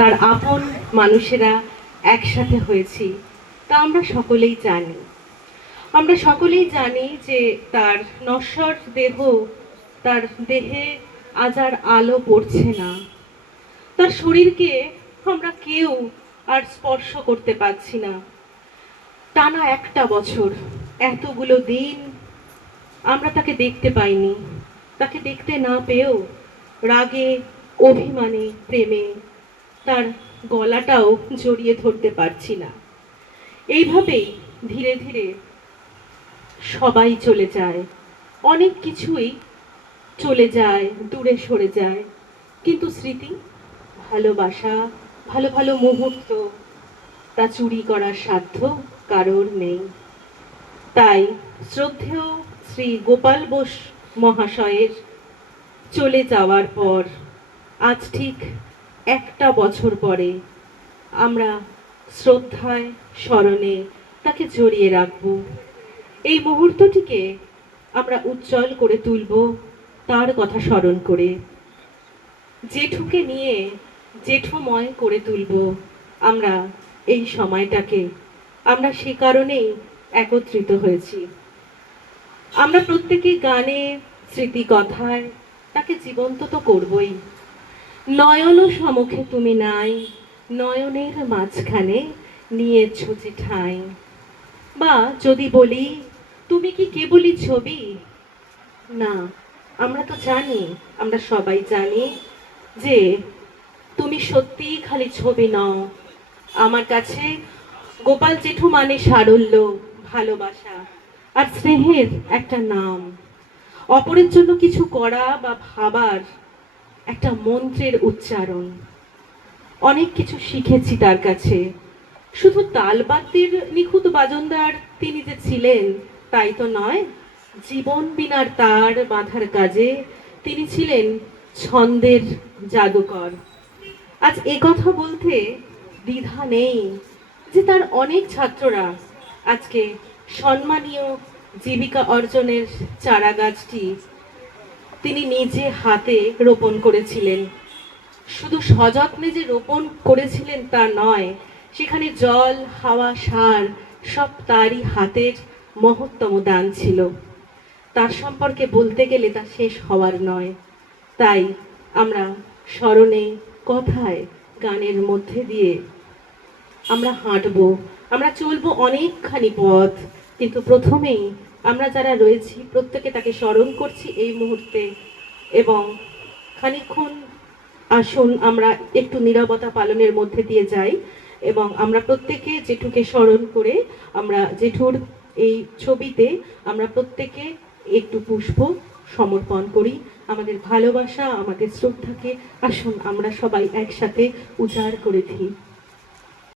তার আপন মানুষেরা একসাথে হয়েছি তা আমরা সকলেই জানি। আমরা সকলেই জানি যে তার নশ্বর দেহ, তার দেহে আজ আর আলো পড়ছে না। তার শরীরকে আমরা কেউ আর স্পর্শ করতে পারছি না। টানা একটা বছর, এতগুলো দিন আমরা তাকে দেখতে পাইনি। তাকে দেখতে না পেয়েও রাগে, অভিমানে, প্রেমে তার গলাটাও জড়িয়ে ধরতে পারছি না। এইভাবেই ধীরে ধীরে সবাই চলে যায়, অনেক কিছুই চলে যায়, দূরে সরে যায়, কিন্তু স্মৃতি, ভালোবাসা, ভালো ভালো মুহূর্ত তা চুরি করার সাধ্য কারোর নেই। তাই শ্রদ্ধেয় শ্রী গোপাল বোস মহাশয়ের চলে যাওয়ার পর আজ ঠিক একটা বছর পরে আমরা শ্রদ্ধায়, স্মরণে তাকে জড়িয়ে রাখব। এই মুহূর্তটিকে আমরা উজ্জ্বল করে তুলব তার কথা স্মরণ করে। জেঠুকে নিয়ে জেঠুময় করে তুলব আমরা এই সময়টাকে। আমরা সে কারণেই একত্রিত হয়েছি। আমরা প্রত্যেকে গানে, স্মৃতিকথায় তাকে জীবন্ত তো করবই। নয়ন সমুখে তুমি নাই, নয়নের মাঝখানে নিয়েছ যে ঠাঁই। বা যদি বলি, তুমি কি কেবলই ছবি? না, আমরা তো জানি, আমরা সবাই জানি যে তুমি সত্যিই খালি ছবি নও। আমার কাছে গোপাল জেঠু মানে সারল্য, ভালোবাসা আর স্নেহের একটা নাম। অপরের জন্য কিছু করা বা ভাবার একটা মন্ত্রের উচ্চারণ। অনেক কিছু শিখেছি তার কাছে। শুধু তালবাদ্যের নিখুঁত বাজনদার তিনি যে ছিলেন তাই তো নয়, জীবন বিনার তার বাঁধার কাজে তিনি ছিলেন ছন্দের জাদুকর। আজ এ কথা বলতে দ্বিধা নেই যে তার অনেক ছাত্ররা আজকে সম্মানীয় জীবিকা অর্জনের চারাগাছটি তিনি নিজে হাতে রোপণ করেছিলেন। শুধু সযত্নে যে রোপণ করেছিলেন তা নয়, সেখানে জল, হাওয়া, সার সব তারই হাতের মহত্তম দান ছিল। তার সম্পর্কে বলতে গেলে তা শেষ হওয়ার নয়। তাই আমরা স্মরণে, কথায়, গানের মধ্যে দিয়ে আমরা হাঁটবো, আমরা চলবো অনেকখানি পথ, কিন্তু প্রথমেই আমরা যারা রয়েছি প্রত্যেকে তাকে স্মরণ করছি এই মুহূর্তে। এবং খানিকক্ষণ আসুন আমরা একটু নীরবতা পালনের মধ্যে দিয়ে যাই এবং আমরা প্রত্যেকে জেঠুকে স্মরণ করে আমরা জেঠুর এই ছবিতে আমরা প্রত্যেকে একটু পুষ্প সমর্পণ করি। আমাদের ভালোবাসা, আমাদের শ্রদ্ধাকে আসুন আমরা সবাই একসাথে উজাড় করে দিই।